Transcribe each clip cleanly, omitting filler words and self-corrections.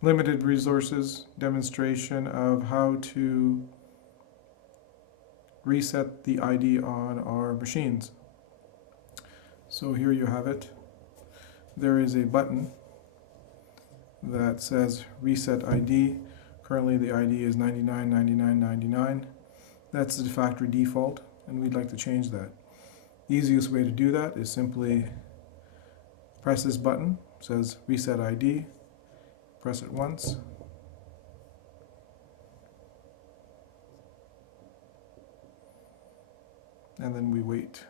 limited resources demonstration of how to reset the ID on our machines. So here you have it. There is a button that says reset ID. Currently the ID is 999999. That's the factory default, and we'd like to change that. The easiest way to do that is simply press this button. It says reset ID. Press it once. And then we wait.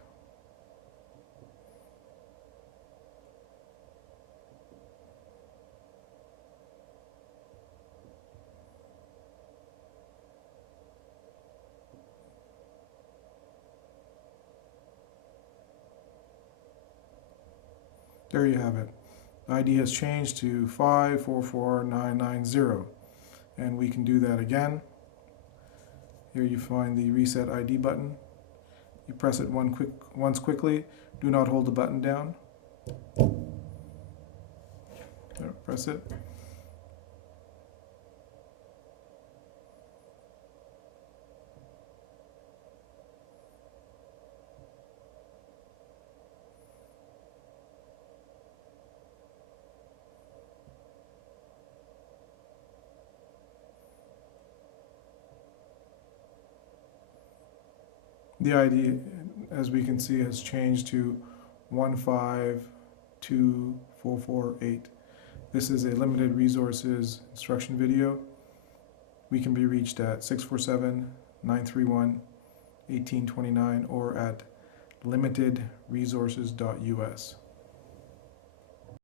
There you have it. The ID has changed to 544990, and we can do that again. Here you find the reset ID button. You press it once quickly. Do not hold the button down. There, press it. The ID, as we can see, has changed to 152448. This is a limited resources instruction video. We can be reached at 647-931-1829 or at limitedresources.us.